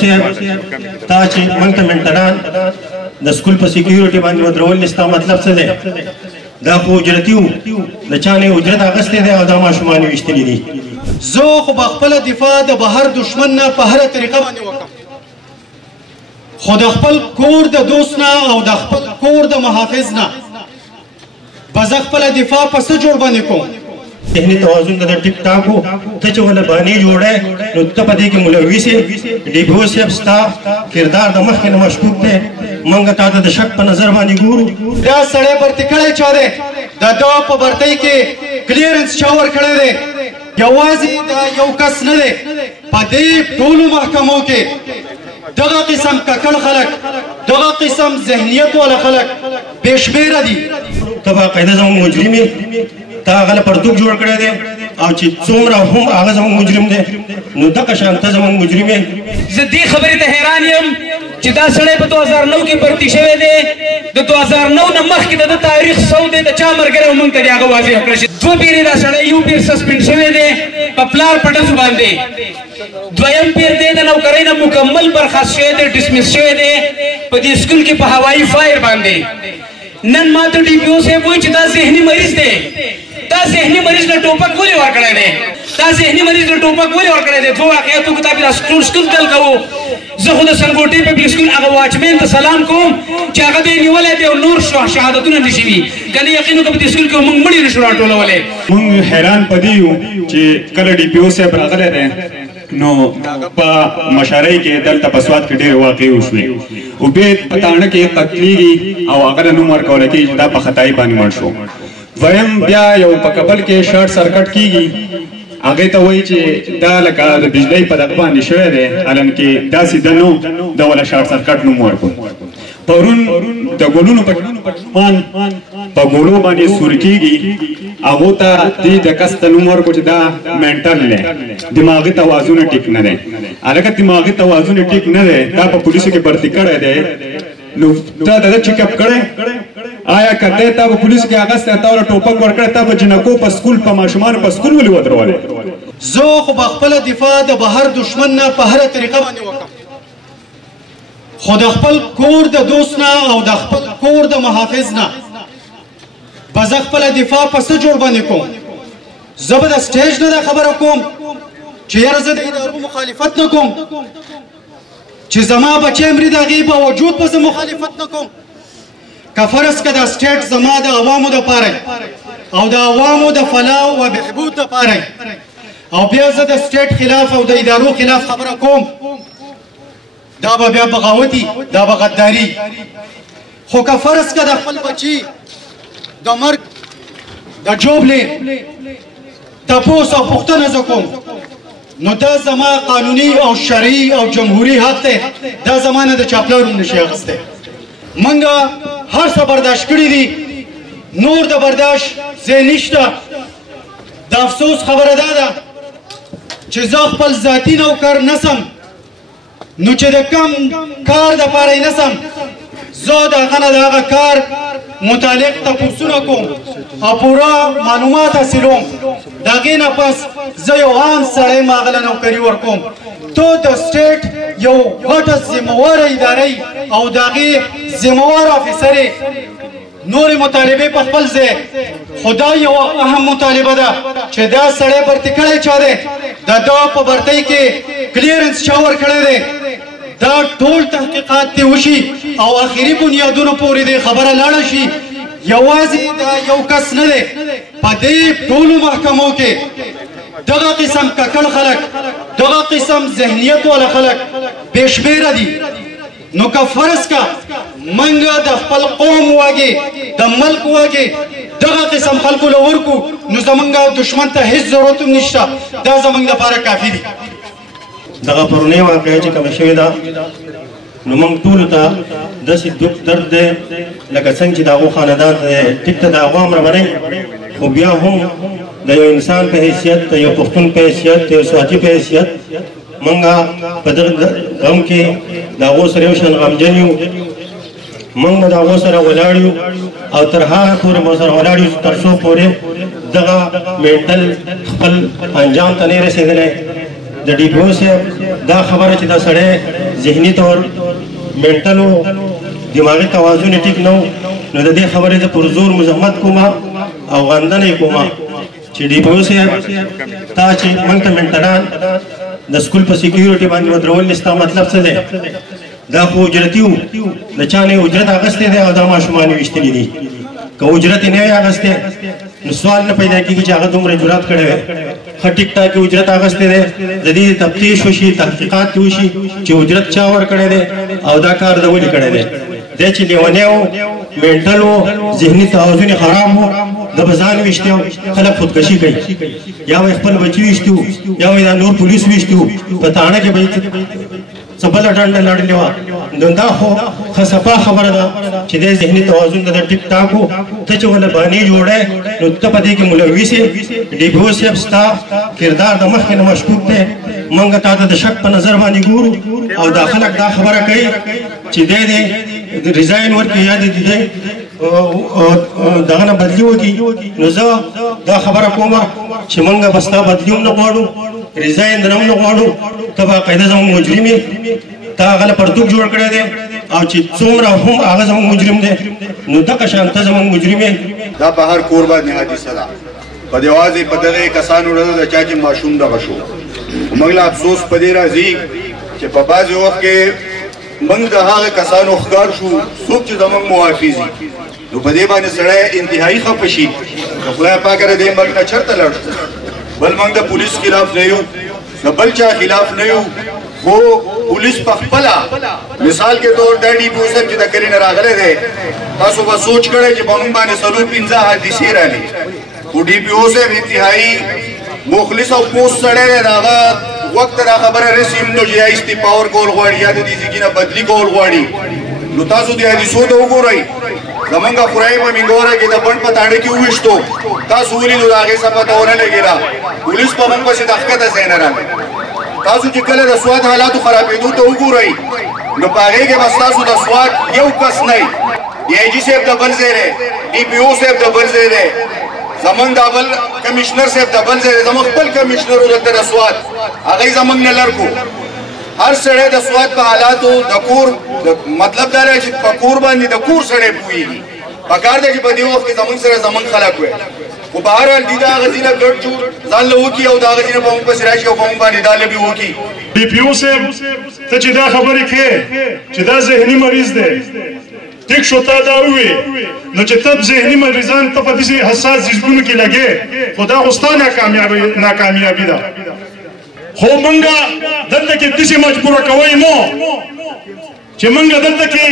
صاحب تا چې موږ ته منټران د سکول په سکیورټي باندې ودرول ستا مطلب څه دی؟ دا خو اجرتي وو، د چا نه اجرت اخیستی دی او دا ماشومان یې ویشتلي دي. زه خو به خپله دفاع د بهر دشمن نه په هره طریقه باندې وکړم، خو د خپل کور د دوست نه او د خپل کور د محافظ نه به زه خپله دفاع په څه جوړ باندې کوم؟ ذهني توازن د ټیک ټاک و، ته چې ونه بانې جوړی نو ته په دې کې ملوث یې. ډي پي او صاحب ستا کردار د مخکې نه مشکوک دی، موږ تا ته د شک په نظر باندې ګورو. دا سړی برتي کړی چا دی؟ د ده په برتۍ کې کلیرنس چا ورکړی دی؟ یوازې دا یو کس نه دی، په دې ټولو محکمو کې دغه قسم ککړ خلک، دغه قسم ذهنیت والا خلک بې شمېره دي. ته باقاعده زموږ مجرم یې، تا هغه له پرتوګ جوړ کړی دی او چې څومره هم هغه زموږ مجرم دی نو دغه شان ته زموږ مجرم یې. زه دې خبرې ته حیران یم چې دا سړی په 2009 کې بھرتي شوی دی، د 2009 نه مخکې د ده تاریخ څه دی، د چا ملګری و موږ ته دې هغه واضح کړی شي. 2 پیرې دا سړی یو پیر سسپینډ شوی دی په پلار په ډزو باندې، دویم پیر دی د نوکرۍ نه مکمل برخاست شوی دی، ډسمس شوی دی په دې سکول کې په هوایي فایر باندې. نن ما ته ډي پي او صاحب وایي چې دا ذهني مریض دی. دا ذهني مریض له ټوپک ولې ورکړی دی؟ دا ذهني مریض له ټوپک ولې ورکړی دی؟ 2 واقعیتو کې دا سکول تل کوو. زه خو د سنګوټۍ پبلک سکول هغه واچمین ته سلام کوم چې هغه دی نیولی دی او نور شهادتونه نشي وي، کنه یقین وکړه په دې سکول کې موږ مړي نشو راټولولی. موږ حیران په دې یو چې کله ډي پي او صاحب راغلی دی نو په مشارۍ کې دلته په سوات کې ډېرې واقعې وشوې او بیا په تاڼه کې قتلېږي او هغه له نوم ورکولی کېږي چې دا په خطایي باندې مړ شو. دویم بیا یو په کابل کې شارټ سرکټ کېږي، هغې ته وایي چې دا لکه د بجلۍ په دغه باندې شوی دی، حالانکې داسې ده نو د وله شارټ سرکټ نوم ورکړو. پرون د ګلونو په ګولو باندې سور کېږي، هغو ته دې د کس ته نوم ورکړو چې دا مینټل دی، دماغي توازن ټیک نه دی. هلکه دماغي توازن ټیک نه دی، دا په پولیسو کې بھرتي کړی دی، نو تا د ده چیک اپ کړی؟ آیا کته تا په پولیس کې اغسته تا ول ټوپک ورکړ، تا په جنکو په سکول په ماشومان په سکول ولې ودرولې؟ زه خو به خپله دفاع د بهر دشمن نه په هره طریقه باندې وکړم، خو د خپل کور د دوست نه او د خپل کور د محافظ نه به زه خپله دفاع په څه جوړ باندې کوم؟ زه به د سټیج نه دا خبره کوم چې یاره زه د ادارو مخالفت نه کوم، چې زما بچی مري د هغې باوجود به زه مخالفت نه کوم. که فرض که دا سټیټ زما د عوامو دپاره او د عوامو د فلاح و بهبود دپاره او بیا زه د سټیټ خلاف او د ادارو خلاف خبره کوم، دا به بیا بغاوتي، دا به غداري. خو که فرض که د خپل بچي د مرګ د جوبلې تپوس او پوښتنه زه کوم نو دا زما قانوني او شرعي او جمهوري حق دی، دا زما نه د چاپلار هم نشي اخیستی. منګه هر څه برداشت کړي دي، نور د برداشت ځای نشته. د افسوس خبره دا ده چې زه خپل ذاتي نوکر نسم، نو چې د کم کار دپاره یې نسم، زه د هغه نه د هغه کار متعلق تپوسونه کوم او پوره معلومات حاصلوم. د هغې نه پس زه یو عام سړی م هغه له نوکري ورکوم. تو د سټیټ یو غټه ذمهواره ادارې او د هغې ذمهوار افیسر یې، نورې مطالبې په خپل ځای، خو دا یو اهم مطالبه ده چې دا سړی بھرتي کړی چا دی، د ده په بھرتۍ کې کلیرنس چا ورکړی دی، دا ټول تحقیقات دې وشي او آخري بنیادونو پورې دې خبره لاړه شي. یوازې دا یو کس نه دی، په دې ټولو محکمو کې دغه قسم ککړ خلک، دغه قسم ذهنیت والا خلک بې شمېره دي. نو که فرض که منګه د خپل قوم واګې د ملک واګې دغه قسم خلکو له ورکو نو زمونږ دشمن ته هېڅ ضرورت هم نشته، دا زمونږ لپاره کافي دي. دغه پرونۍ واقعه چې کومه شوې ده نو موږ ټولو ته داسې دک درد دی لکه څنګه چې د هغو خاندان ته دی. ټیک ته د هغو امر منئ، خو بیا هم د یو انسان په حیثیت، د یو پښتون په حیثیت، د یو سواتي په حیثیت موږ په دغه غم کې د هغو سره یو شان غمجن یو. موږ به د هغو سره ولاړ یو او تر هغه پورې به سره ولاړ یو تر څو پورې دغه مینټل خپل انجام ته نه رسېدلی. د ډي پی او صاحب دا خبره چې دا سړی ذهني طور منټل و دماغي توازن یې ټیک نه و نو د دې خبرې زه پر زور مذمت کوم او غندنه یې کوم چې ډي پی او صاحب تا چې موږ ته منټلان د سکول په سکیورټي باندې ودرول ستا مطلب څه دی دا خو اجرتي و د چا نه اجرت اخیستی دی او دا ماشومان یې ویشتلي دي که اجرت یې نه وي اخیستی نو سوال نه پیدا کېږي چې هغه دومره جرات کړی وی ښه ټیک ټاک اجرت اخیستی دی د دې تفتیش وشي تحقیقات وشي چې اجرت چا ورکړی دی او دا کار د ولې کړی دی دی چې لیونی و منټل و ذهني توازن یې خراب و د به ځان ویشتی و خلک خودکشي کوي یا به خپل بچي ویشتي وو یا به دا نور پولیس ویشتي وو په تاڼه کې به څه بله ډنډه لړلې وه نو دا خو ښه صفا خبره ده چې دی ذهني توازن د ټیک ټاک و ته چې ونه بانې جوړی نو ته په دې کې ملوث یې ډي پي او صاحب ستا کردار د مخکې نه مشکوک دی موږ تا ته د شک په نظر باندې ګورو او دا خلک دا خبره کوي چې دی ریزاین ورکړي یا دی دغه نه بدلي وکړي نو زه دا خبره کوم چې موږ به ستا بدلي هم نه غواړو ریزاین درنه هم نه غواړو ته باقاعده زموږ مجرم یې تا هغه له پرتوک جوړ کړی دی او چې څومره هم هغه زموږ مجرم دی نو دغه شان ته زموږ مجرم یې دا په هر کور باندې حادثه ده په یوازې په دغه کسانو ورځ د چا چې ماشوم دغه شو موږ له افسوس په دې راځي چې په بعضې وخت کې موږ د هغه کسانو ښکار شو څوک چې زموږ موافظ دي نو په دې باندې سړی انتهایي خفه شي د خدای پاک د دې ملک نه چېرته لاړ شو بل موږ د پولیس خلاف نه یو د بل چا خلاف نه یو خو پولیس په خپله مثال کې طور دا ډي پي او صاحب چې د کلي نه راغلی دی تاسو به سوچ کړی چې په موږ باندې څلور پنځه حادثې رالي خو ډي پي او صاحب انتهایي مخلص او پوست سړی دی د هغه وخت ته دا خبره رسي نو چې یا استعفا ورکول غواړي یا د دې ځای نه بدلي کول غواړي نو تاسو د حدیثو ته وګورئ زمونږ خورایي په مینګوره کې د بڼ په تاڼه کې وویشتو تاسو ولیدو د هغې څه پته ونه لګېده پولیس په موږ پسې د ښکته ځای نه راغی تاسو چې کله د سوات حالاتو خرابېدو ته وګورئ نو په هغې کې به ستاسو د سوات یو کس نه وي ډي آی جي صاحب د بل ځای دی ډي پي او صاحب د بل ځای دی زمونږ د بل کمیشنر صاحب د بل ځای دی زمونږ خپل کمیشنر و دلته د سوات هغه یې زمونږ نه لر کړو هر سړی د سوات په حالاتو د کور مطلب دا دی چې په کور باندې د کور سړی پوهېږي پکار دی چې په دې وخت کې زمونږ سره زمونږ خلک وی خو په هر حال دي د هغه ځای نه ګډ جوړ ځان له وکړي او د هغه ځای نه په موږ پسې راشي او په موږ باندې دا لبې وکړي ډي پي او صاحب ته چې دا خبرې کوې چې دا ذهني مریض دی ټیک شو تا دا ووې نو چې ته ذهني مریضان ته په داسې حساس ځیزګونو کې لګې خو دا خو ستا ناکامیابي ده خو مونږه دلته کې داسې مجبوره کوئ نو چې مونږ دلته کې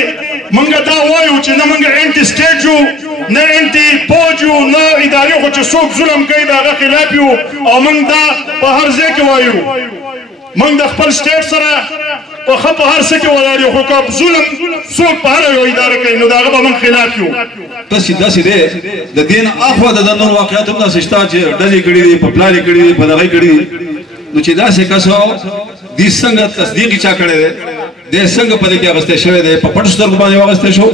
مونږ دا وایو چې نه مونږ انټي سټیټ یو نه انټي پوج یو نه ادارې خو چې څوک ظلم کوي د هغه خلاف یو او مونږ دا په هر ځای کې وایو مونږ د خپل سټیټ سره په ښه په هر څه کې ولاړ یو خو که ظلم څوک په هره یو اداره کوي نو د هغه به مونږ خلاف یو داسې دی د دې نه اخوا د نور واقعیات هم داسې شته چې ډلې کړي دي په پلار یې کړي دي په دغه یې کړي دي نو چې داسې کس دې څنګه تصدیق یې چا کړی دی دې څنګه په دې کې اخیستی شوی دی په پټو سترګو باندې واخیستی شو